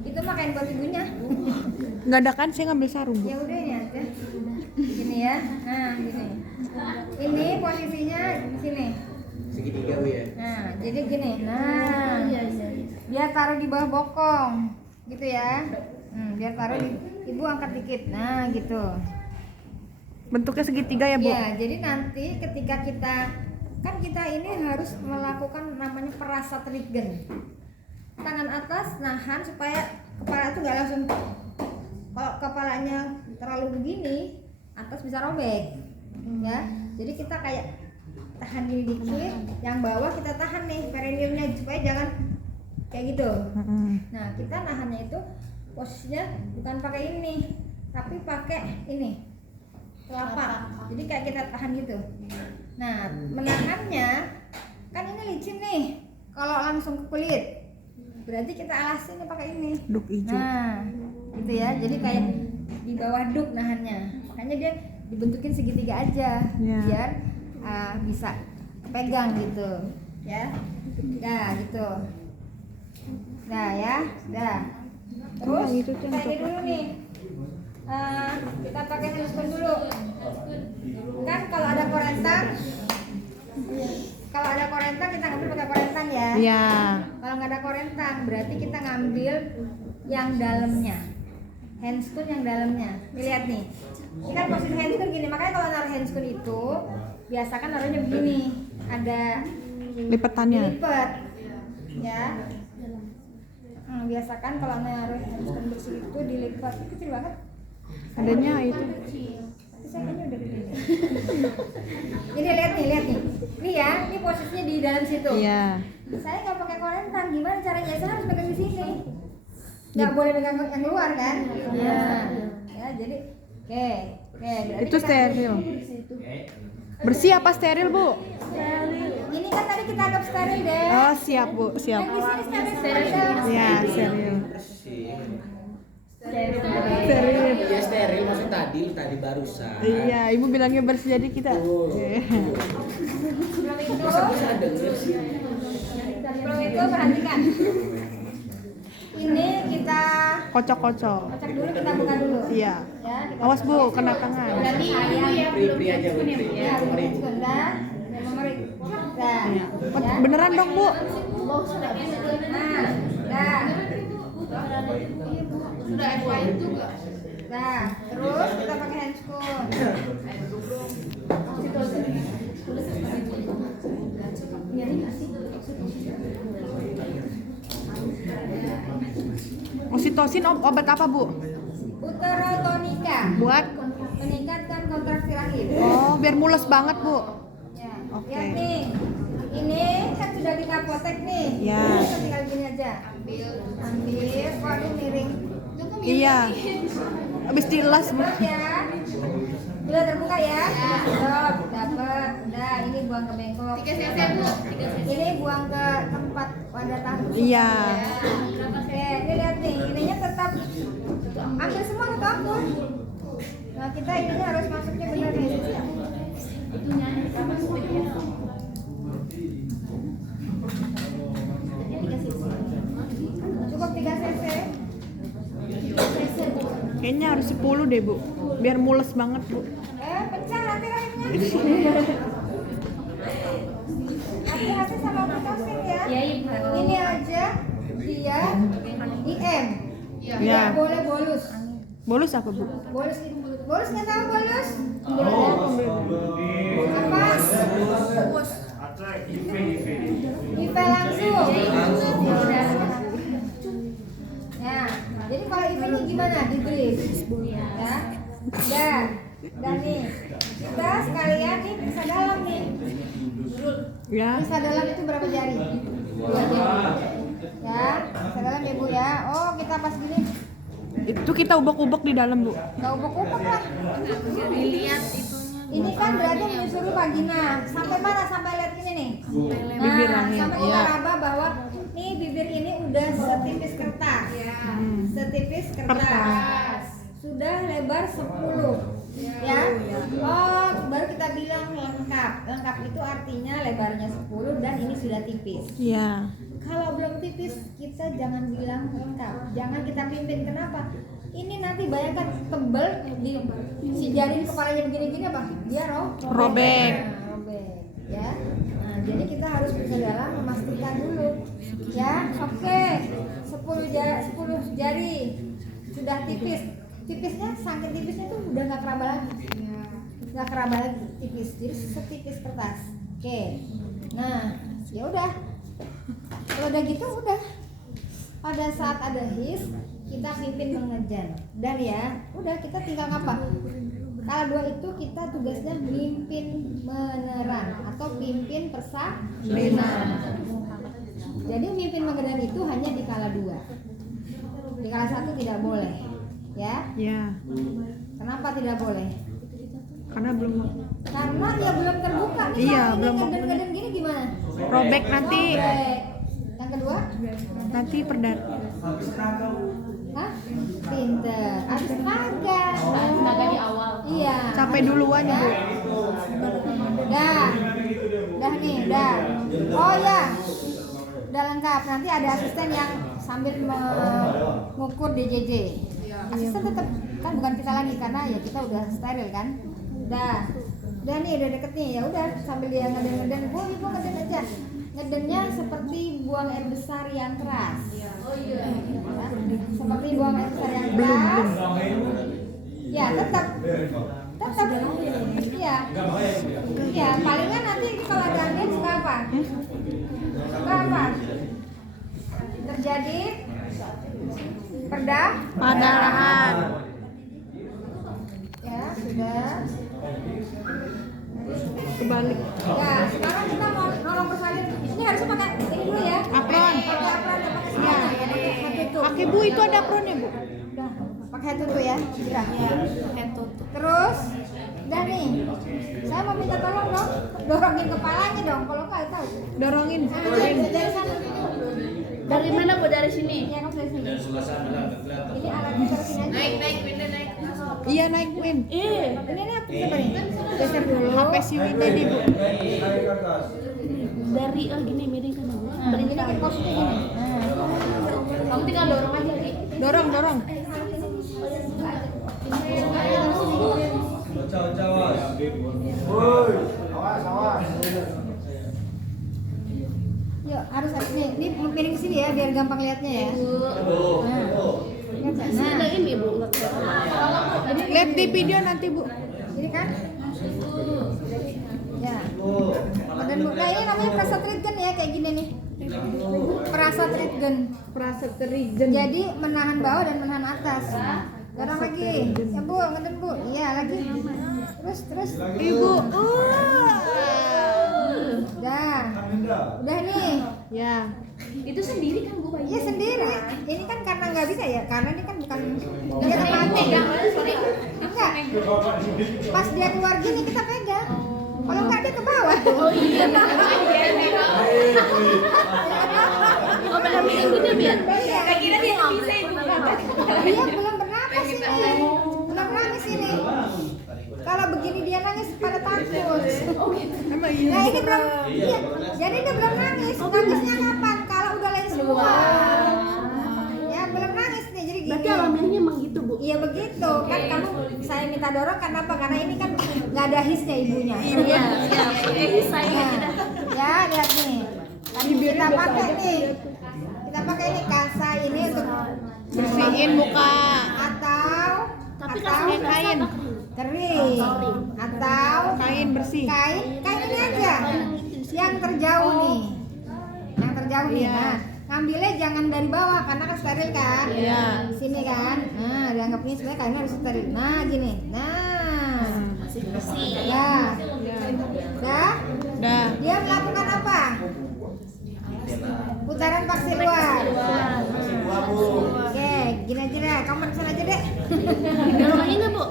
Itu mah kain buat ibunya. Nggak ada kan, saya ngambil sarung Bu. Ya udah ini aja. Gini ya. Nah, gini. Ini posisinya di sini. Segitiga Bu ya. Nah, jadi gini. Nah, biar taruh di bawah bokong, gitu ya. Biar taruh di, ibu angkat dikit. Nah, gitu. Bentuknya segitiga ya Bu? Ya, jadi nanti ketika kita ini harus melakukan namanya perasa trigen. Tangan atas nahan supaya kepala itu nggak langsung, kalau kepalanya terlalu begini atas bisa robek ya. Jadi kita kayak tahan gini dikit, yang bawah kita tahan nih perineumnya supaya jangan kayak gitu. Nah kita nahannya itu posisinya bukan pakai ini tapi pakai ini telapak, jadi kayak kita tahan gitu. Nah menahannya kan ini licin nih, kalau langsung ke kulit berarti kita alasin nih pakai ini Duk hijau. nah gitu ya, jadi kayak di bawah duk nahannya, makanya dia dibentukin segitiga aja Ya. biar bisa pegang gitu ya. Nah gitu, nah ya dah. Terus Yang itu tuh yang kita ini dulu nih, kita pakai handphone dulu kan. Kalau ada korentang kita ngambil pakai korentang ya. Iya. Kalau nggak ada korentang berarti kita ngambil yang dalamnya, handscoon yang dalamnya. Nih, lihat nih, ini kan posisi handscoon gini, makanya kalau naruh handscoon itu biasakan naruhnya begini, ada Lipetannya. dilipet ya. Biasakan kalau naruh handscoon bersih itu dilipat. Ini kecil banget. Adanya itu. Tapi saya kayaknya udah gede. Jadi lihat nih. Ini ya, ini posisinya di dalam situ. Iya. Saya nggak pakai korentang, gimana caranya? Saya harus pegang di sini. Nggak boleh pegang yang luar kan? Ya, jadi oke. Berarti Itu kita- steril. Bersih apa steril Bu? Ini kan tadi kita anggap steril deh. Oh siap Bu, siap. Yang di sini steril. Iya steril. Steril. Ya steril maksud tadi barusan. Iya, Ibu bilangnya bersih jadi kita. Sebelum itu, Bisa denger sih. perhatikan. Ini kita Kocok-kocok. kocok dulu, kita buka dulu. Iya. Ya, kita Awas Bu, kena tangan. Berarti saya Pri aja Bu. ya belum sebentar. Memory. Dah. Iya. Ya. Beneran dong Bu? Nah, dah. Sudah expired juga. Nah, terus kita pakai handscoon. Oksitosin obat apa Bu? Uterotonika. Buat? Meningkatkan kontraksi rahim. Oh, biar mules banget Bu. Ya. Oke. Lihat nih. Ini kan sudah di apotek nih. Ya. Kita tinggal gini aja. Ambil. Waduh miring. Iya. Habis dilas Bu. Dapat ya. Sudah terbuka ya? Stop, dapat. Udah, ini buang ke bengkok. 3 cc Bu. Ini buang ke tempat wadah tahu. Iya. Oke, ini lihat nih, ininya tetap ambil semua ke dapur. Nah, kita ininya harus masuknya benar nih. Cukup 3 cc. Kayaknya harus 10 deh Bu. Biar mules banget Bu. Pecah nanti rahimnya. Hati-hati sama oksitosin ya. Ini aja dia IM. Ya. Tidak boleh bolus. Bolus apa Bu? Bolus nggak tahu bolus? Apa? Ipe langsung. Ya, jadi kalau Ipe ini gimana? Di drip. Ya. Dan nih, kita sekalian nih periksa dalam nih. Ya. Periksa dalam itu berapa jari? 2 jari. Ya, periksa dalam ya Bu ya. Oh, kita pas gini Itu kita ubek-ubek di dalam Bu. nggak ubek-ubek lah. Ini kan berarti menyusuri vagina. Sampai mana? Sampai lihat ini nih. Bibir rahim, sampai kita iya. raba bahwa nih bibir ini udah setipis kertas. Setipis kertas. Sudah lebar 10. Ya. Oh, baru kita bilang lengkap. Lengkap itu artinya lebarnya 10 dan ini sudah tipis. Iya. kalau belum tipis kita jangan bilang lengkap, jangan kita pimpin. Kenapa? Ini nanti bayangkan tebel di si jari kepalanya begini-gini apa? Dia Robek. Nah, robek ya. Nah, jadi kita harus dalam memastikan dulu ya. Oke, 10 jari sudah tipis. Tipisnya saking tipisnya tuh udah nggak keraba lagi. Nggak keraba lagi tipis. Jadi setipis kertas. Oke. Nah, ya udah. Kalau udah gitu udah. Pada saat ada his kita pimpin mengejar dan ya udah kita tinggal ngapa. Kalau 2 itu kita tugasnya mimpin menerang atau pimpin persalinan. Jadi mimpin mengejar itu hanya di kala 2. Di kala 1 tidak boleh. Ya. Ya, Kenapa tidak boleh? karena belum Karena dia belum terbuka nih. Iya, kalau belum. ini ngeden-ngeden gini gimana? robek nanti. Robek. Yang kedua? Nanti perdat. Hah? Pinter. Habis kagak. Tenaga di awal. Iya. Capek duluan ya, Bu. Dah. Dah nih, dah. Oh ya. Udah lengkap. Nanti ada asisten yang sambil mengukur DJJ. Asisten tetap kan bukan kita lagi karena ya kita udah steril kan. Udah nih, udah deket nih. Ya udah sambil dia ngeden-ngeden. Bu, ibu ngeden aja. Ngedennya seperti buang air besar yang keras. Seperti buang air besar yang keras. Ya, tetap. Iya. Iya, palingan nanti kalau ada angin suka apa? Suka apa? Terjadi Perdarahan. Ya, sudah. Kebalik. Ya, sekarang kita mau nolong bersalin. Ini harusnya pakai ini dulu ya. Apron. Pakai apron, pakai ya, head tutup. Pakai Bu itu ada apron ya, Bu? Udah, pakai head tutup ya. Sudah. Head tutup. Terus, udah nih. Saya mau minta tolong dong, dorongin kepalanya dong. Kalau nggak tahu. Dorongin. Dari sana. Dari mana Bu? Dari sini. Ya, kamu dari sini. Ini alatnya dari sini aja. Naik. Iya, naik Win. Ini nih apa nih? Geser dulu. HP si Win tadi, Bu. Dari gini miring kan Bu. Nah, ini kayak posnya gini. Nah. Kamu tinggal dorong aja Di. Dorong. Yuk, harus nih. Ini miring ke sini ya biar gampang lihatnya ya. Ada ini Bu. Lihat di video nanti, Bu. Jadi kan? Ya. Dan nah ini namanya perasa triggen ya kayak gini nih. Perasa triggen. Perasa terigen. Jadi menahan bawah dan menahan atas. Dorong lagi. Ya Bu, ngeden Bu. Iya lagi. Terus. Ibu. Udah nih. Ya. Itu sendiri kan Bu bayi. Iya sendiri. Ini kan karena nggak bisa ya, karena ini kan bukan dia pegang. Enggak. Pas dia keluar gini kita pegang. Kalau nggak dia ke bawah. Oh iya. Oh benar miring gitu biar. Iya. Kira dia nggak bisa Ibu. Dia belum bernapas ini. Belum nangis ini. Kalau begini dia nangis pada takut. Emang iya. Nah ini belum. Iya. Jadi dia belum nangis. Nangisnya kapan? Kalau udah lain semua. Ya belum nangis nih. Jadi gini. Berarti alamiahnya emang gitu Bu. Iya begitu kan kamu saya minta dorong kenapa? Karena ini kan nggak ada hisnya ibunya. Iya. Saya Ya lihat nih. Kan kita pakai nih. Kita pakai ini kasa ini untuk Bersihin muka. atau Tapi atau kasih kain. kering atau Kain bersih. kain ini aja yang terjauh nih. Yang terjauh nih. Iya. Nah, ngambilnya jangan dari bawah karena kan steril kan. Iya. Sini kan. Nah, dianggap ini sebenarnya kainnya harus steril. Nah, gini. Nah. Ya. Dah. Dah. Dia melakukan apa? Putaran paksi luar. Oke, gini aja deh. Kamu di sana aja deh. dorong aja nggak Bu?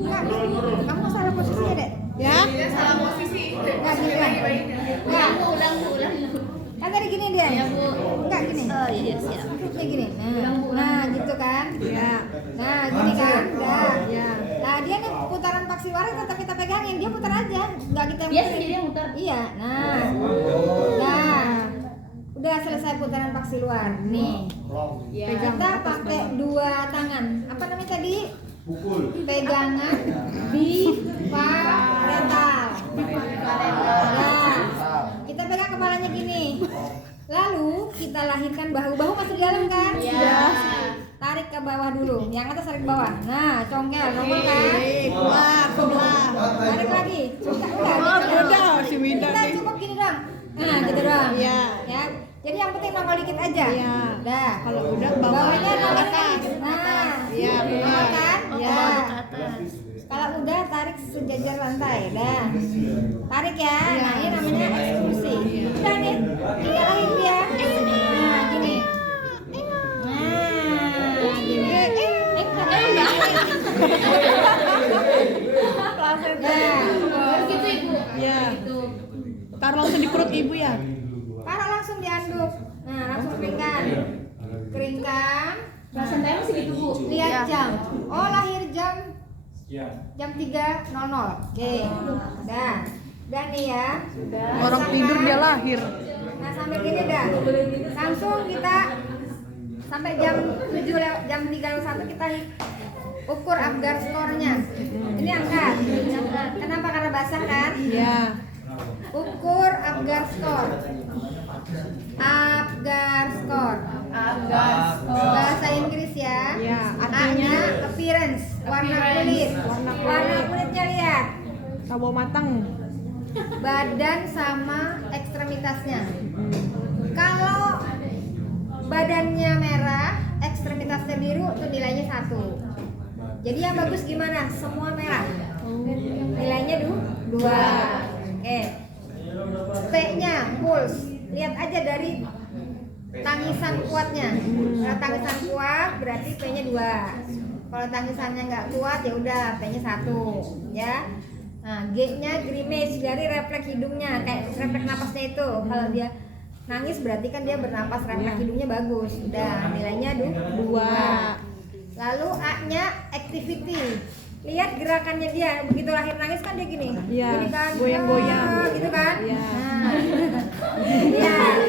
Enggak, kamu salah posisinya deh. Ya. Enggak gini deh. Enggak. Ulang. Kan tadi gini dia. Enggak gini. Oh iya siap. Kayak gini. Nah, gitu kan? Ya. Nah, gini kan? Dah. Ya. Nah, dia nih putaran paksi waris tetap kita pegangin. Dia putar aja. Enggak kita yang Dia puterin. sendiri yang muter. Iya. Nah. Nah. selesai putaran paksi luar. Nih. Kita pakai 2 tangan. Apa namanya tadi? Pegangan biparental. Nah, kita pegang kepalanya gini. Lalu kita lahirkan bahu masih di dalam kan? Iya. Tarik ke bawah dulu. Yang atas tarik ke bawah. Nah, congkel, normal kan? Sebelah. Tarik lagi. Enggak. Udah, si Winda Kita nih. cukup gini dong. Nah, gitu doang. Iya. Ya. Jadi yang penting nongol dikit aja. Iya. Dah. Kalau udah bawah Bawahnya ke nongol atas. dikit. Nah. Iya, Nongol benar. kan? Oh, ke Ya. bawah ke atas. Kalau udah tarik sejajar lantai. Dah. Tarik ya. Iya. Nah, ini namanya eksklusi. Udah nih. Tinggalin dia. Nah, gini. Nah, gini. Baru gitu ibu. Iya. Taruh langsung di perut ibu ya. Taruh langsung diaduk. Nah, langsung keringkan. Keringkan. Perasaan saya masih gitu bu. Lihat Iya. jam. Oh, lahir jam 3.00. Oke. Udah. Udah nih ya. Orang tidur dia lahir. Nah, sampai gini dah. Langsung kita sampai jam 7 lewat jam 3.01 kita ukur Apgar skornya. Ini angkat. Kenapa? Karena basah kan? Iya. Ukur Apgar skor. Apgar skor. Bahasa Inggris ya. Iya, A-nya artinya appearance, warna kulit. Warna kulitnya lihat. Sabo matang. Badan sama ekstremitasnya. Kalau badannya merah, ekstremitasnya biru, itu nilainya 1. Jadi yang bagus gimana? Semua merah. Nilainya 2. Oke. P-nya pulse. Lihat aja dari tangisan kuatnya. Kalau tangisan kuat berarti P-nya 2. Kalau tangisannya nggak kuat ya udah P-nya 1 ya. Nah, G-nya grimace dari refleks hidungnya, kayak refleks napasnya itu. Kalau dia nangis berarti kan dia bernapas, refleks hidungnya bagus. Udah nilainya 2. Lalu A-nya activity. Lihat gerakannya dia, begitu lahir nangis kan dia gini. Iya, Gini kan, goyang-goyang. gitu kan? Iya. Nah. Iya.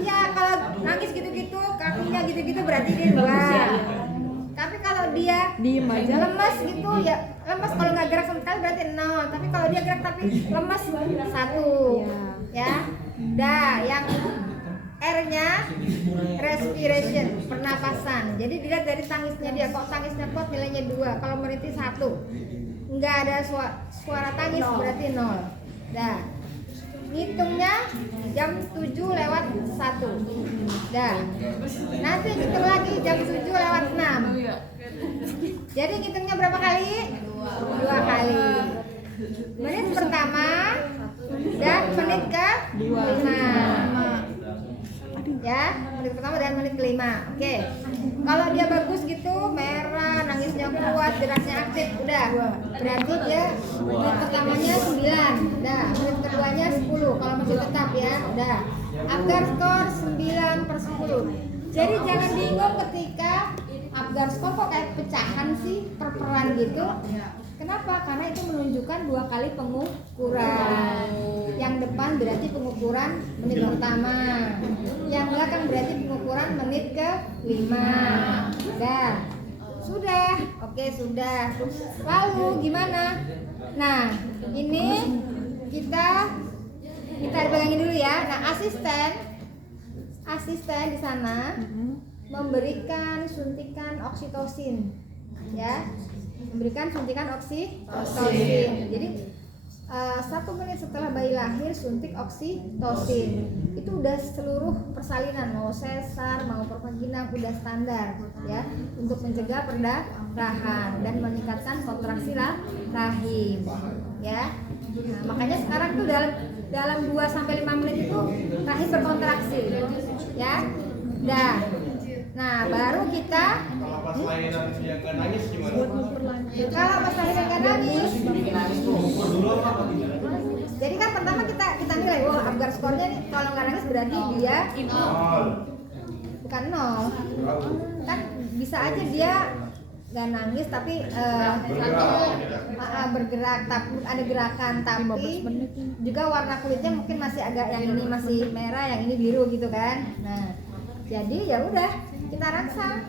Iya, kalau nangis gitu-gitu, kakinya gitu-gitu berarti dia 2. Tapi kalau dia Diem aja. lemas gitu ya, lemas kalau nggak gerak sama sekali berarti 0. Tapi kalau dia gerak tapi lemas 1. Iya. Ya. Dah, yang R-nya respiration, pernapasan. Jadi dilihat dari tangisnya dia. Kalau tangisnya kuat nilainya 2, kalau merintih 1. Nggak ada suara tangis berarti 0. Dah. Ngitungnya jam 7:01. Dah. Nanti hitung lagi jam 7:06. Jadi ngitungnya berapa kali? 2 kali. Menit pertama dan menit ke-5. Ya, menit pertama dan menit ke-5. Oke. Kalau dia bagus gitu, merah, nangisnya kuat, geraknya aktif, udah. Berarti dia menit pertamanya 9. Udah, menit keduanya 10. Kalau masih tetap ya, udah. Apgar skor 9/10. Jadi jangan bingung ketika Apgar skor kok kayak pecahan sih, per-peran gitu. Kenapa? Karena itu menunjukkan 2 kali pengukuran. Yang depan berarti pengukuran menit pertama. Yang belakang berarti pengukuran menit ke-5. Dah. Sudah. Oke, sudah. Lalu gimana? Nah, ini kita pegangin dulu ya. Nah, asisten di sana memberikan suntikan oksitosin. Ya. Memberikan suntikan oksitosin. Jadi 1 menit setelah bayi lahir suntik oksitosin. Itu udah seluruh persalinan, mau sesar mau pervaginam udah standar ya, untuk mencegah perdarahan dan meningkatkan kontraksi rahim ya. Nah, makanya sekarang tuh dalam 2-5 menit itu rahim berkontraksi ya. Nah, baru kita Pas lahiran dia nggak nangis gimana? kalau pas lahiran nggak nangis, Ukur dulu apa tidak? jadi kan pertama kita nilai, wah Apgar skornya nih kalau nggak nangis berarti dia bukan 0, kan bisa aja dia nggak nangis tapi bergerak, tapi ada gerakan, tapi juga warna kulitnya mungkin masih agak, yang ini masih merah, yang ini biru gitu kan. Nah jadi ya udah kita rangsang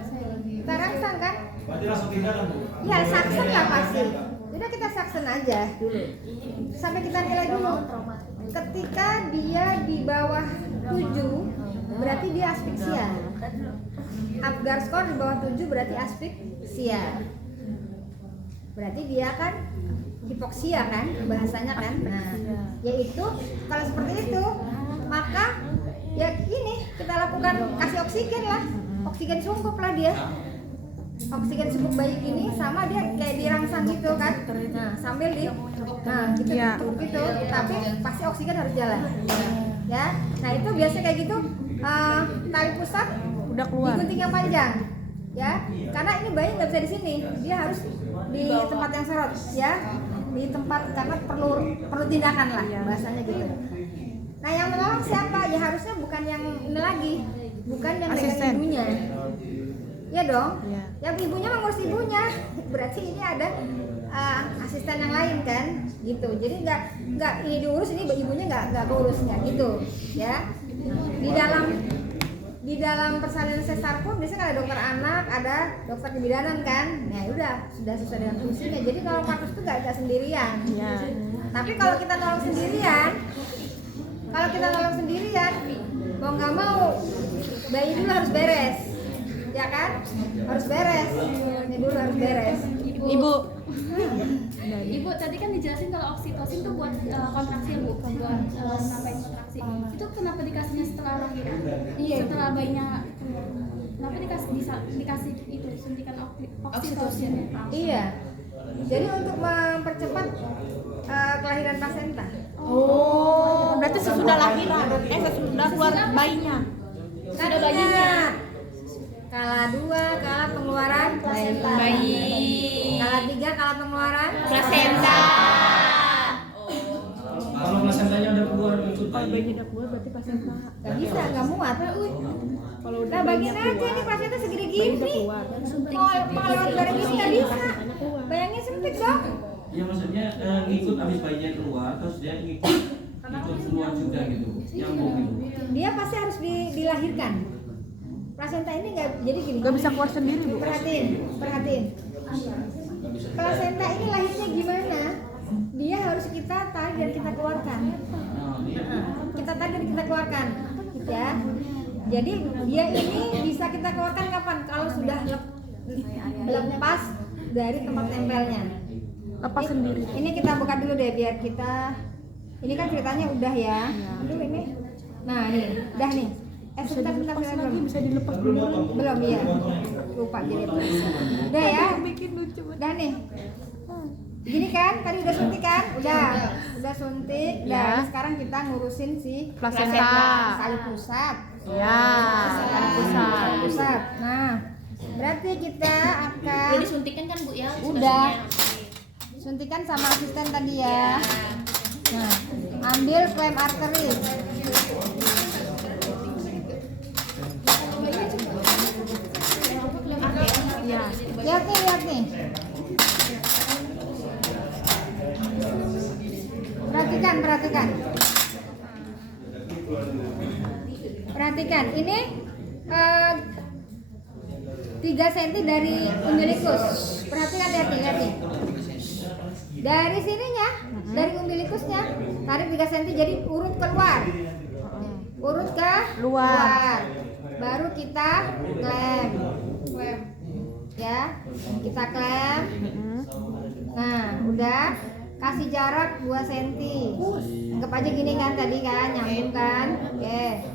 kan. Berarti langsung tindakan, Bu? Ya saksen lah pasti. Udah kita saksen aja dulu sampai kita nilai dulu. Ketika dia di bawah 7 berarti dia aspiksia. Apgar score di bawah 7 berarti aspiksia. Berarti dia kan hipoksia kan bahasanya kan. Nah, yaitu kalau seperti itu maka ya ini kita lakukan kasih oksigen lah. Oksigen sunggup lah dia. Oksigen sunggup bayi gini sama dia kayak dirangsang gitu kan. Nah, sambil di gitu gitu. Tapi pasti oksigen harus jalan. Ya. Nah, itu biasa kayak gitu tali pusat Udah keluar. digunting yang panjang. Ya. Karena ini bayi nggak bisa di sini. Dia harus di tempat yang serot ya. Di tempat karena perlu tindakan lah bahasanya gitu. Nah, yang menolong siapa? Ya harusnya bukan yang ini lagi. Bukan yang dengan ibunya. Ya dong. Iya. Yang ibunya mengurus ibunya. Berarti ini ada asisten yang lain kan, gitu. Jadi nggak ini diurus, ini ibunya nggak keurusnya gitu, ya. Di dalam persalinan sesar pun biasanya ada dokter anak, ada dokter kebidanan kan. Nah, udah sudah sesuai dengan fungsinya. Jadi kalau partus itu nggak sendirian. Iya. Tapi kalau kita nolong sendirian, mau nggak mau bayi dulu harus beres. Ya kan? Harus beres. Ini dulu harus beres. Ibu. Ibu tadi kan dijelasin kalau oksitosin tuh buat kontraksi ya, Bu, buat nambahin kontraksi. Itu kenapa dikasihnya setelah lahiran? Iya. Setelah bayinya kenapa dikasih itu suntikan oksitosin? Iya. Jadi untuk mempercepat kelahiran plasenta. Oh, berarti sesudah lahiran. Sesudah keluar bayinya. Sudah bayinya. Kala 2 kala pengeluaran plasenta. Kala 3 kala pengeluaran plasenta. Kalau plasentanya udah keluar itu Kalau bayinya udah keluar berarti placenta. Gak bisa, gak muat. Kalau udah Nah, bagian bayinya aja ini plasenta segede gini. keluar. Mau lewat dari gini gak bisa. Bayangin sempit dong. Ya maksudnya ngikut abis bayinya keluar terus dia ngikut keluar juga gitu, nyambung gitu. Dia pasti harus dilahirkan. Plasenta ini nggak, jadi gini. Gak bisa keluar sendiri, Bu. Perhatiin. Plasenta ini lahirnya gimana? Dia harus kita tarik dan kita keluarkan. Kita tarik dan kita keluarkan, ya. Jadi dia ini bisa kita keluarkan kapan? Kalau sudah lepas dari tempat tempelnya. Lepas sendiri. Ini kita buka dulu deh biar kita. Ini kan ceritanya udah ya. Aduh ini. Nah ini, udah nih. Sebentar belum. Bisa dilepas dulu. Belum ya. Lupa jadi. Udah ya. Bikin lucu. Udah nih. Gini kan, tadi udah suntik kan? Udah suntik. Ya. Nah, sekarang kita ngurusin si Plasenta. tali pusat. Ya, tali pusat. Nah, berarti kita akan Udah disuntikan kan, Bu ya? udah suntikan sama asisten tadi ya. Nah, ambil klem arteri. Ya. Lihat nih. Perhatikan. Ini 3 cm dari umbilikus. Perhatikan, lihat nih. Dari sininya, dari umbilikusnya, tarik 3 cm jadi urut keluar. Urut ke luar. Baru kita klem. Ya, kita klem. Nah, udah kasih jarak 2 cm. Anggap aja gini kan tadi kan, nyambung kan? Oke.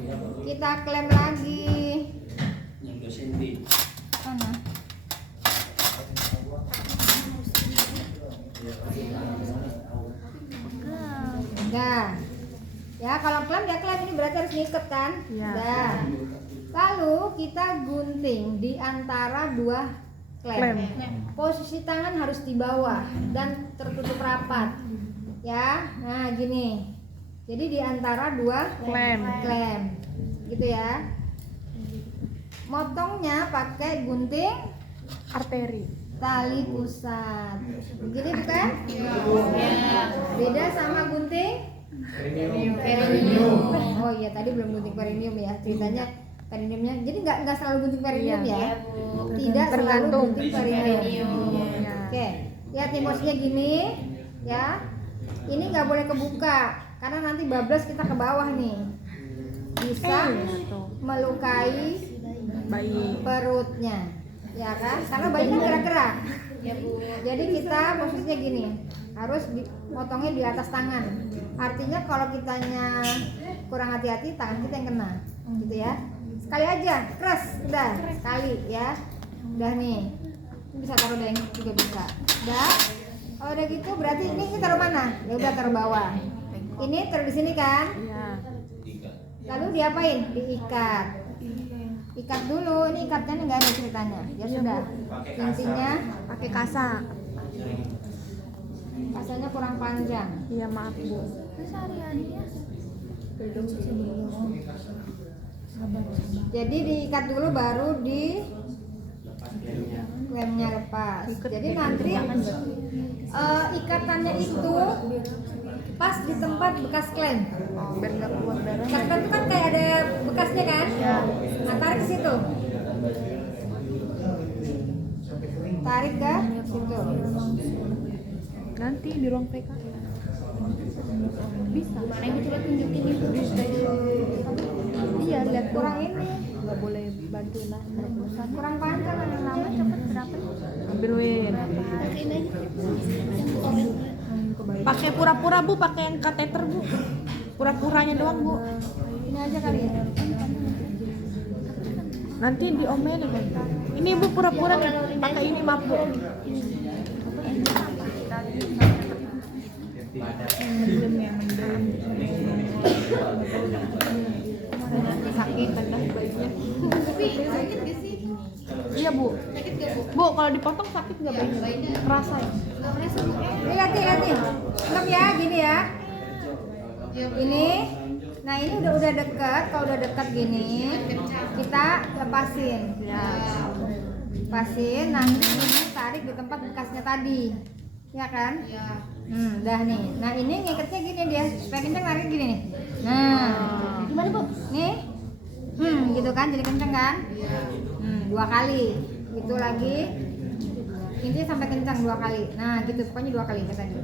Kita klem lagi. yang 2 cm. Mana? Udah. Ya, kalau klem ya klem, ini berarti harus ngiket kan? Ya. Udah. Lalu kita gunting di antara 2 klem. Posisi tangan harus di bawah dan tertutup rapat. Ya. Nah, gini. Jadi di antara 2 klem. Gitu ya. Motongnya pakai gunting Arteri. tali pusat. Begini bukan? Beda sama gunting perineum. Oh iya, tadi belum gunting perineum ya. Ceritanya perineumnya. Jadi nggak selalu gunting perineum ya. Tidak selalu gunting perineum. Oke. Lihat nih posisinya gini ya. Ini nggak boleh kebuka karena nanti bablas kita ke bawah nih. Bisa melukai perutnya. Ya kan? Karena bayi kan gerak-gerak. Jadi kita posisinya gini, harus potongnya di atas tangan. Artinya kalau kitanya kurang hati-hati, tangan kita yang kena, gitu ya. Sekali aja, keras, udah, sekali ya. Udah nih, ini bisa taruh deng juga bisa. Udah, kalau udah gitu berarti ini taruh mana? Ya udah taruh bawah. Ini taruh di sini kan? Lalu diapain? Diikat. Ikat dulu, ini ikatnya nggak ada ceritanya. Ya sudah, intinya Pakai kasa. kasanya kurang panjang. Iya maaf Bu. Jadi diikat dulu baru di lemnya lepas. Jadi nanti ikatannya itu pas di tempat bekas klem. Biar nggak keluar darah. Bekas klem itu kan kayak ada bekasnya kan? Nah, tarik ke situ. Tarik ke situ. Nanti di ruang PK. Bisa. Mana yang coba tunjukin itu? Iya lihat Kurang dong. ini, Nggak boleh bantu lah. kurang panjang kan yang lama. Ambil Win. Ini Pakai pura-pura Bu, pakai yang kateter Bu. Pura-puranya doang Bu. Ini aja kali ya. Nanti diomelin kan. Ini Bu pura-pura nih. Pakai ini maaf Bu. Sakit tanda bayinya. tapi sakit gak sih? Iya Bu. Sakit gak Bu? Bu kalau dipotong sakit nggak bayinya? Kerasa ya? Gak merasa Bu? Lihat nih. Anggap ya, gini ya. Ini, nah ini udah dekat. Kalau udah dekat gini, kita lepasin. Ya. Lepasin, nanti ini tarik di tempat bekasnya tadi, ya kan? Udah nih. Nah ini ngikatnya gini dia, supaya kenceng tarik gini nih. Nah, Gimana Bu? nih, gitu kan? Jadi kenceng kan? 2 kali, gitu lagi. Intinya sampai kencang 2 kali. Nah gitu, pokoknya 2 kali kayak tadi.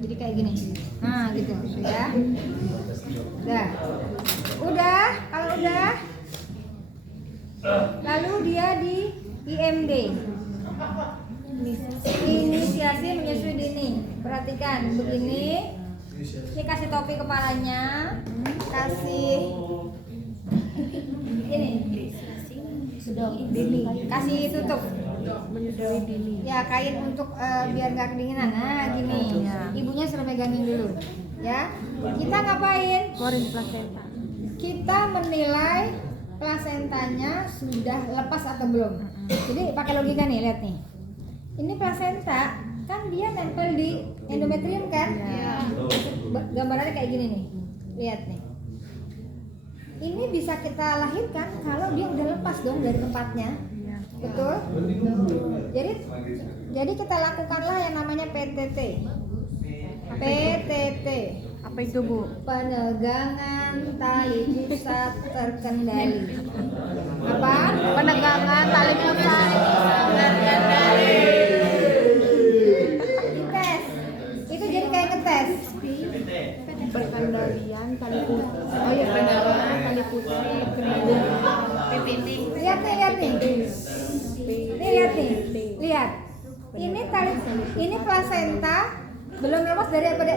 Jadi kayak gini. Nah gitu ya. Udah, kalau udah, lalu dia di IMD, inisiasi menyusui dini. Perhatikan begini. Ini kasih topi kepalanya, kasih ini, kasih tutup. Menyusui dini. Ya kain untuk biar nggak kedinginan. Nah gini, ibunya suruh megangin dulu. Ya, kita ngapain? Keluarin plasenta. Kita menilai plasentanya sudah lepas atau belum. Jadi pakai logika nih, lihat nih. Ini plasenta kan dia nempel di endometrium kan? Gambarannya kayak gini nih. Lihat nih. Ini bisa kita lahirkan kalau dia udah lepas dong dari tempatnya. Betul? Jadi kita lakukanlah yang namanya PTT. PTT. Apa itu Bu? Penegangan tali pusat terkendali. Apa? Penegangan tali pusat. Dites. Itu jadi kayak ngetes. Perkendalian tali pusat. Oh iya penegangan tali pusat terkendali. Lihat nih. Lihat nih. Lihat. Ini tali, ini plasenta belum lepas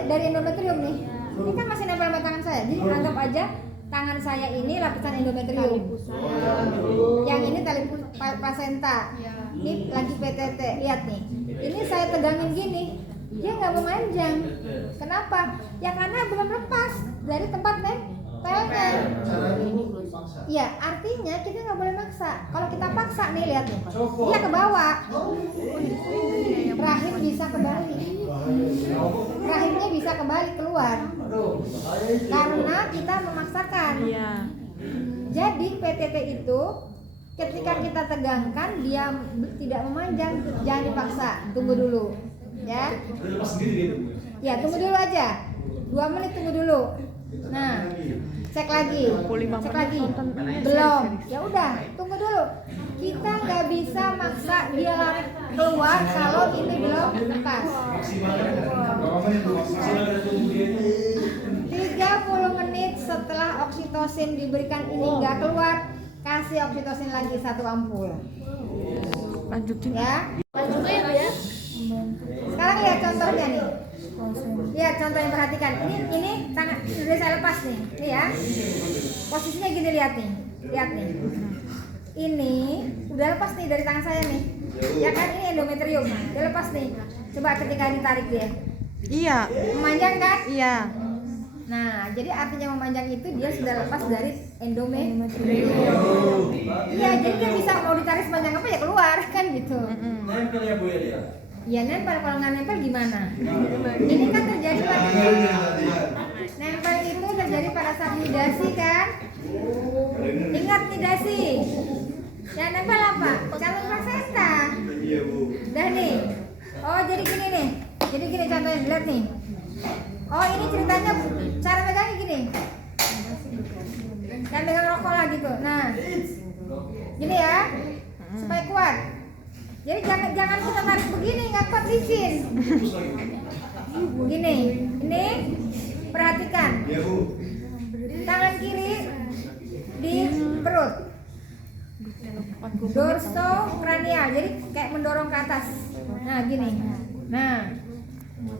dari endometrium nih. Ini kan masih nempel sama tangan saya. Jadi anggap aja tangan saya ini lapisan endometrium. Yang ini tali plasenta. Ini lagi PTT. Lihat nih. Ini saya tegangin gini. Dia nggak mau manjang. Kenapa? Ya karena belum lepas dari tempat nempelnya. Iya, artinya kita nggak boleh maksa. Kalau kita paksa nih, lihat nih, dia ke bawah. Rahim bisa kembali. Rahimnya bisa kembali keluar. Karena kita memaksakan. Iya. Jadi PTT itu ketika kita tegangkan dia tidak memanjang, jangan dipaksa, tunggu dulu ya. Ya tunggu dulu aja, 2 menit tunggu dulu. Nah cek lagi, belum, ya udah tunggu dulu. Kita nggak bisa maksa dia lari keluar kalau ini belum lepas. 30 menit setelah oksitosin diberikan ini nggak keluar, kasih oksitosin lagi 1 ampul. Lanjutin Ya. ya. Sekarang lihat contohnya nih. Lihat contohnya, perhatikan. Ini tangan sudah saya lepas nih. Nih ya. Posisinya gini, lihat nih. Lihat nih. Ini udah lepas nih dari tangan saya nih. Ya kan, ini endometrium. Dia lepas nih. Coba ketika ditarik dia. Iya. Memanjang kan? Iya. Nah, jadi artinya memanjang itu dia sudah lepas dari endometrium. Iya, jadi dia bisa mau ditarik sepanjang apa ya keluar kan gitu. Nempel ya Bu ya dia. Ya nempel, kalau nggak nempel gimana? Ini kan terjadi pada nempel itu terjadi pada saat nidasi kan? Ingat nidasi. Yang nempel apa? Calon plasenta. Iya Bu. Dah nih. Oh jadi gini nih. Jadi gini contohnya, lihat nih. Oh ini ceritanya cara megangnya gini. Kan megang rokok lah gitu. Nah, gini ya, supaya kuat. Jadi jangan kita tarik begini, nggak kuat licin. Gini, ini perhatikan. Iya Bu. Tangan kiri di perut, dorsokranial, jadi kayak mendorong ke atas. Nah gini. Nah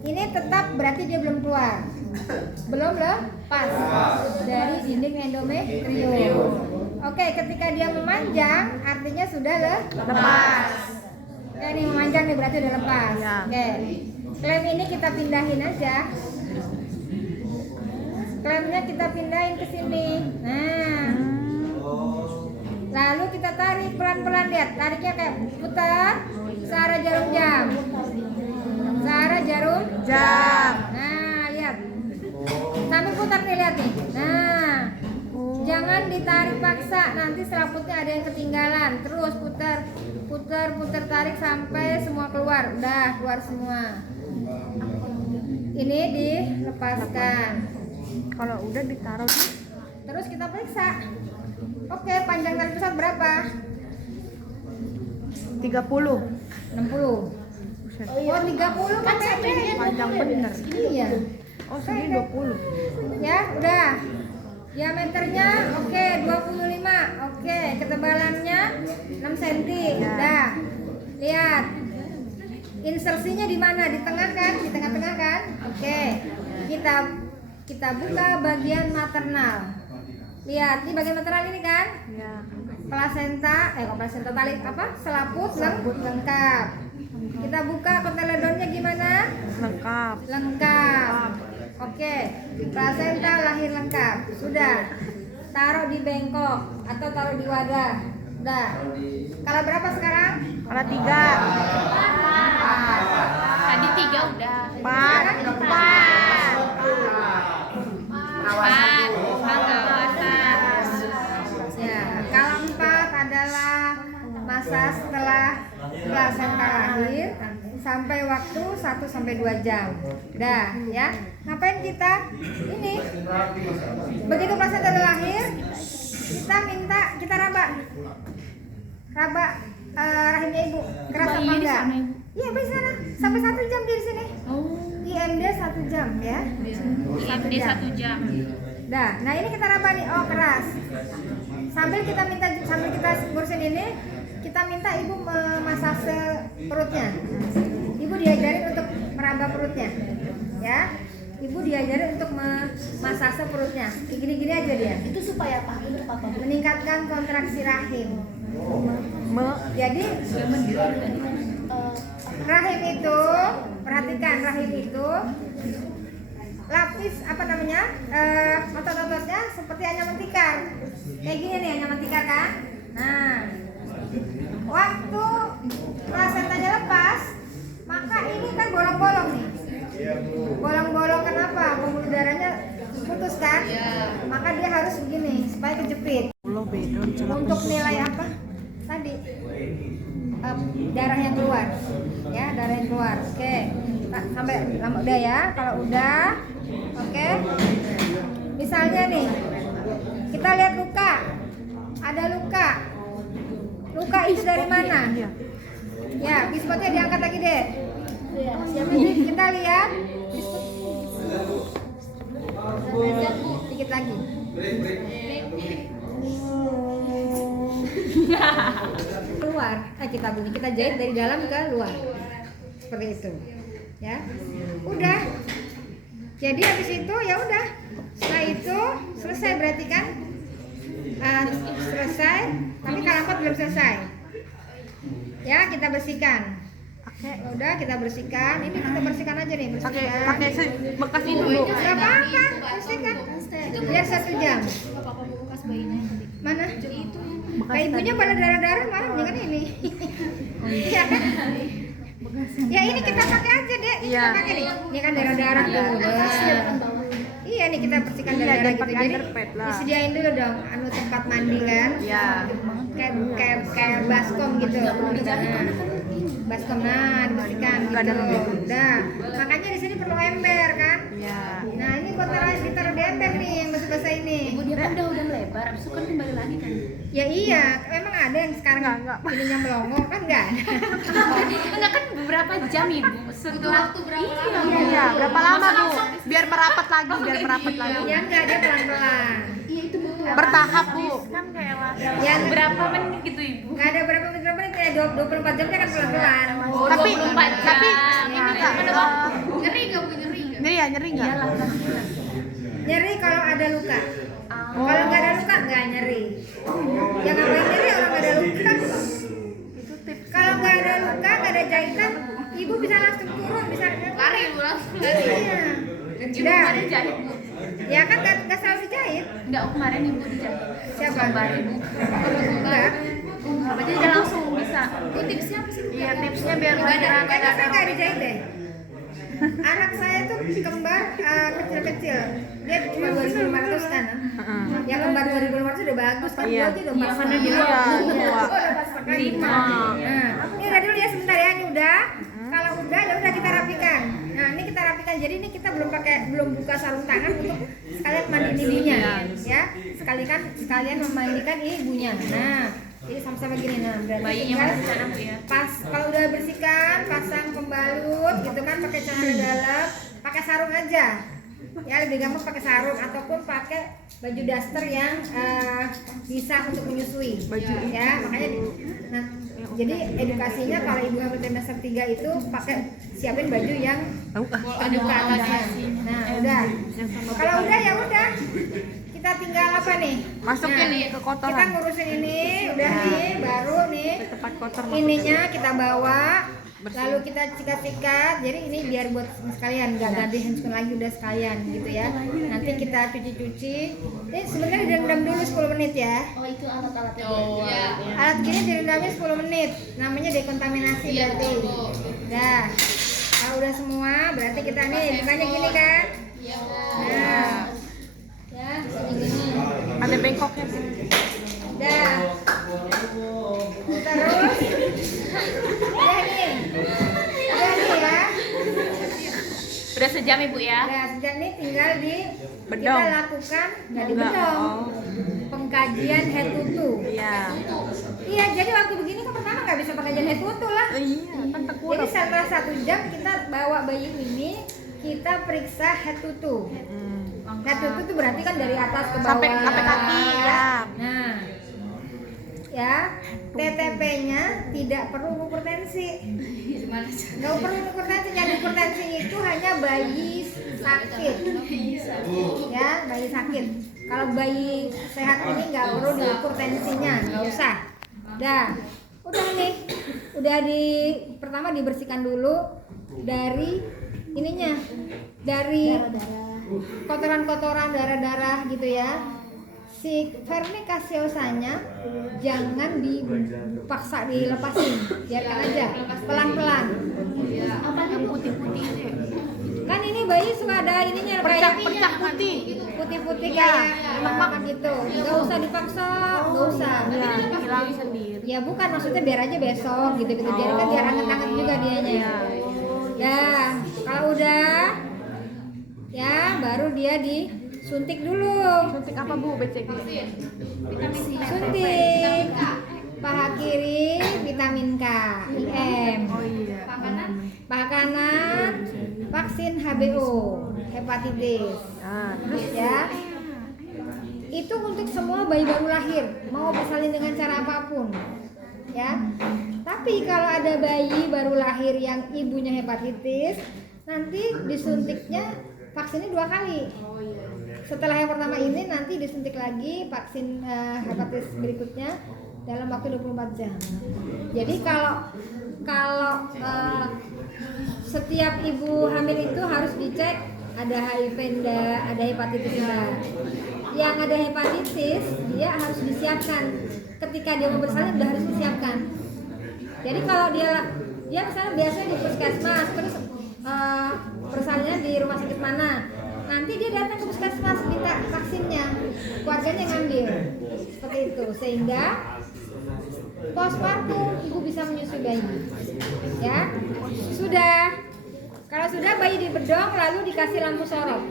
ini tetap berarti dia belum keluar, belum lepas dari dinding endometrium. Oke, ketika dia memanjang artinya sudah lepas. Oke, ini memanjang nih berarti udah lepas. Oke, klem ini kita pindahin aja. Klemnya kita pindahin ke sini. Nah, lalu kita tarik pelan-pelan, lihat tariknya kayak putar searah jarum jam. Searah jarum jam. Nah, lihat. Sampai putar nih, lihat nih. Nah, jangan ditarik paksa, nanti selaputnya ada yang ketinggalan. Terus putar tarik sampai semua keluar. Udah keluar semua. Ini dilepaskan. Kalau udah ditaruh di Terus kita periksa. Oke, panjang tarik pusat berapa? 30. 60. Oh, 30 kan pendek. Panjang bener. Iya. Oh, segini 20. Ya, udah. Diameternya oke 25. Oke, ketebalannya 6 cm. Udah. Lihat. Insersinya di mana? Di tengah kan? Di tengah-tengah kan? Oke. Kita buka bagian maternal. Lihat, ini bagian maternal ini kan? Iya. Plasenta tali apa? Selaput lengkap. Kita buka kotyledonnya gimana? Lengkap. Lengkap. Oke, plasenta lahir lengkap. Sudah. Taruh di bengkok atau taruh di wadah. Udah. Skala berapa sekarang? Skala 3. Tadi 3 udah. 4. 4. Ya, skala 4 adalah masa setelah plasenta lahir sampai waktu 1 sampai 2 jam. Dah, ya. Ngapain kita? Ini. Begitu plasenta udah lahir, kita raba rahimnya ibu. Keras apa Bayinya di enggak? sana, Ibu? Iya, bayi sana. Sampai 1 jam dia di sini. Oh. IMD 1 jam ya. IMD 1 jam. Dah, nah ini kita raba nih. Oh, keras. Sambil kita ngurusin ini, kita minta ibu memasase perutnya. Ibu diajarin untuk meraba perutnya, ya. Ibu diajarin untuk memasase perutnya. Kayak gini-gini aja dia. Itu supaya apa? Untuk apa? Meningkatkan kontraksi rahim. Jadi rahim itu, perhatikan rahim itu lapis apa namanya? Otot-ototnya seperti anyaman tikar. Kayak gini nih anyaman tikar kan? Nah, waktu plasentanya lepas, maka ini kan bolong-bolong nih. Bolong-bolong kenapa? Pembuluh darahnya putus kan? Maka dia harus begini supaya kejepit. Untuk nilai apa? tadi darah yang keluar, ya darah yang keluar. Oke, sampai lama udah ya. Kalau udah, oke. Misalnya nih, kita lihat luka, ada luka. Luka itu dari mana? Ya, bispotnya diangkat lagi deh. Kita lihat. Dikit lagi. Keluar, kita bunyi, kita jahit dari dalam ke luar, seperti itu, ya. Udah. Jadi habis itu ya udah. Setelah itu selesai berarti kan? Selesai. Tapi kalampot belum selesai. Ya kita bersihkan. Udah kita bersihkan. Ini kita bersihkan aja nih. Bersihkan. Pakai bekas ini dulu. Gak apa-apa. Bersihkan. Biar 1 jam. Bapak bekas bayinya tadi. Mana? Itu Ibunya pada darah-darah mana? Jangan ini. Iya kan? Ya ini kita pakai aja deh. Ini kita pakai nih. Ini kan darah-darah tuh. Iya nih kita bersihkan darah-darah gitu. Jadi disediain dulu dong tempat mandi kan. Iya. Kayak baskom gitu. Baskom dibersihkan gitu. Udah. Makanya di sini perlu ember kan? Iya. Nah, ini gua ditaruh di ember nih yang basah-basah ini. Ibu dia kan udah melebar, abis itu kan kembali lagi kan. Ya iya, memang ada yang sekarang ininya melongo kan enggak? Enggak kan beberapa jam Ibu. Setelah waktu berapa lama? Iya, berapa lama Bu? Biar merapat lagi, biar merapat lagi. Ya enggak, dia pelan-pelan. Iya itu butuh. Bertahap Bu. Kan kayak Yang berapa menit gitu Ibu? enggak ada berapa menit ya 24 jam dia kan pelan-pelan. Oh, Tapi 24 jam. tapi Ya, Nyeri enggak Bu? Nyeri enggak? nyeri ya, nyeri enggak? nyeri kalau ada luka. Kalau enggak ada luka enggak nyeri. Ya ngapain nyeri orang enggak ada luka? Kalau enggak ada luka, enggak ada jahitan, ibu bisa langsung turun, bisa Lari Ibu langsung. Iya. Ibu Udah. kemarin jahit Bu. Ya kan enggak selalu dijahit. Enggak, kemarin Ibu dijahit. Siapa? Gambar Ibu. Enggak. Apa jadi dia langsung bisa. Itu tipsnya apa sih? Iya, tipsnya biar Kayaknya saya nggak dijahit deh. Anak saya tuh kembar kecil-kecil. Dia cuma 2.500 kan. Yang kembar 2.500 udah bagus kan. Iya. Dia udah pas pakai. Iya, Oh, udah pas pakai. Nah, ini udah dulu ya sebentar ya. Ini udah. Kalau udah ya udah kita rapikan. Nah, ini kita rapikan. Jadi ini kita belum buka sarung tangan untuk sekalian mandiin ibunya, ya. Sekalian memandikan ibunya. Nah, jadi sama-sama gini. Nah, berarti Bayinya tinggal masih sana Bu ya. pas kalau udah bersihkan, pasang pembalut gitu kan, pakai celana dalam, pakai sarung aja. Ya lebih gampang pakai sarung ataupun pakai baju daster yang bisa untuk menyusui. Ya, makanya nah, jadi edukasinya kalau ibu hamil trimester 3 itu pakai siapin baju yang terbuka atasnya. Nah, udah. Kalau udah ya udah. Kita tinggal apa nih? Masukin Nah, ke kotoran. Kita ngurusin ini, udah nih, baru nih. Tempat kotor Ininya kita bawa, lalu kita sikat-sikat. Jadi ini biar buat sekalian, nggak ganti handphone lagi, udah sekalian gitu ya. Nanti kita cuci-cuci. Ini sebenarnya direndam dulu 10 menit ya. Oh itu alat-alatnya. Oh, Iya. Alat gini direndamnya 10 menit. Namanya dekontaminasi berarti. Dah. Kalau udah semua, berarti kita nih bukannya gini kan? Nah. Ya, gini. ada bengkoknya. Dah. Terus udah nih ya. Udah sejam Ibu ya. Nah, sejak ini tinggal Bedong. kita lakukan nggak di bedong, pengkajian head to toe. Iya. Iya, jadi waktu begini kan pertama nggak bisa pengkajian head to toe lah. Iya, kan Jadi tekurup. setelah 1 jam kita bawa bayi ini, kita periksa head to toe. Head to toe itu berarti kan dari atas ke bawah Sampai kaki ya. Nah, ya TTP-nya tidak perlu ukur tensi. Nggak perlu ukur tensi. Yang ukur tensi itu hanya bayi sakit. Ya, bayi sakit. Kalau bayi sehat ini nggak perlu diukur tensinya, nggak usah. Dah, udah nih, pertama dibersihkan dulu dari ininya, dari kotoran-kotoran, darah-darah gitu ya. Si vermic caseosanya jangan dipaksa dilepasin, biarkan aja pelan-pelan. Apa yang putih-putih itu ya? Kan ini bayi suka ada ininya kayak Percak putih. putih-putih kayak lemak gitu. Nggak usah dipaksa, nggak usah. Ya, hilang sendiri. Ya bukan, maksudnya biar aja besok gitu-gitu. Jadi kan biar anget-anget juga dianya. Ya, kalau udah ya baru dia disuntik dulu. Suntik apa Bu BCG? Suntik paha kiri vitamin K, IM. Oh iya. Paha kanan vaksin HBO, hepatitis. Ah, Terus ya, itu untuk semua bayi baru lahir, mau bersalin dengan cara apapun, ya. Tapi kalau ada bayi baru lahir yang ibunya hepatitis, nanti disuntiknya vaksinnya 2 kali. Setelah yang pertama ini nanti disuntik lagi vaksin hepatitis berikutnya dalam waktu 24 jam. Jadi kalau setiap ibu hamil itu harus dicek ada HIV enggak, ada hepatitis enggak. Yang ada hepatitis dia harus disiapkan. Ketika dia mau bersalin udah harus disiapkan. Jadi kalau dia misalnya biasa di puskesmas terus bersalinnya di rumah sakit mana, nanti dia datang ke puskesmas minta vaksinnya, keluarganya ngambil seperti itu sehingga postpartum ibu bisa menyusui bayi. Ya, kalau sudah bayi dibedong lalu dikasih lampu sorot,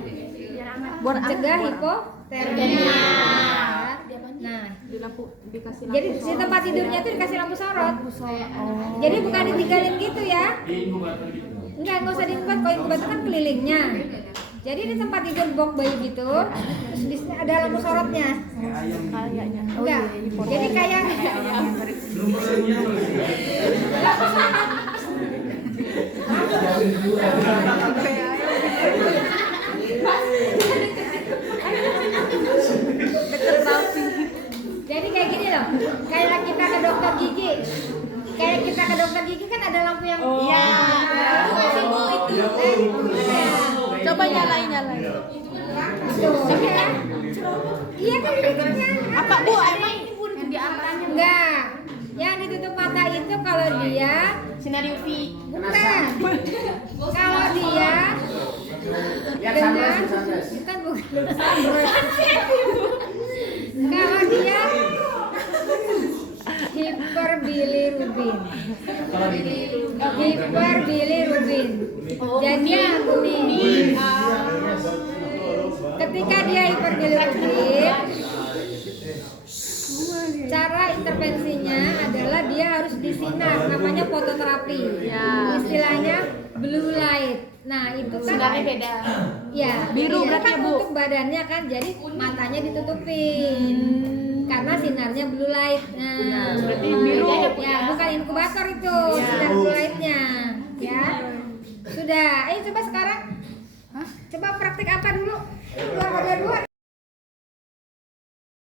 mencegah hipotermia. Nah, dikasih jadi di tempat tidurnya itu dikasih lampu sorot. Jadi bukan ditinggalin gitu ya. Enggak usah diinkubat, kalau inkubator kan kelilingnya. Jadi di tempat tidur box bayi gitu, terus di sini ada lampu sorotnya. kayaknya. Enggak. Jadi kayak Jadi kayak gini loh. Kayak kita ke dokter gigi. Kayak kita ke dokter gigi kan ada lampu yang Iya. Coba nyalain. Iya kan dikitnya. Apa Bu? Emang di atasnya Enggak. Yang ditutup mata itu kalau dia sinar UV. bukan. Kalau dia dengan bukan kalau dia hiperbilirubin. Jadi kuning. Ketika dia hiperbilirubin, cara intervensinya adalah dia harus disinar, namanya fototerapi. Istilahnya blue light. Nah, itu kan Sinarnya beda. ya, Biru iya, berarti kan ya, Bu? untuk badannya kan, jadi matanya ditutupin. Karena sinarnya blue light. Nah, berarti biru. Ya, bukan inkubator itu, sinar blue lightnya. Ya. Sudah. Ayo coba sekarang. Coba praktik apa dulu? Dua.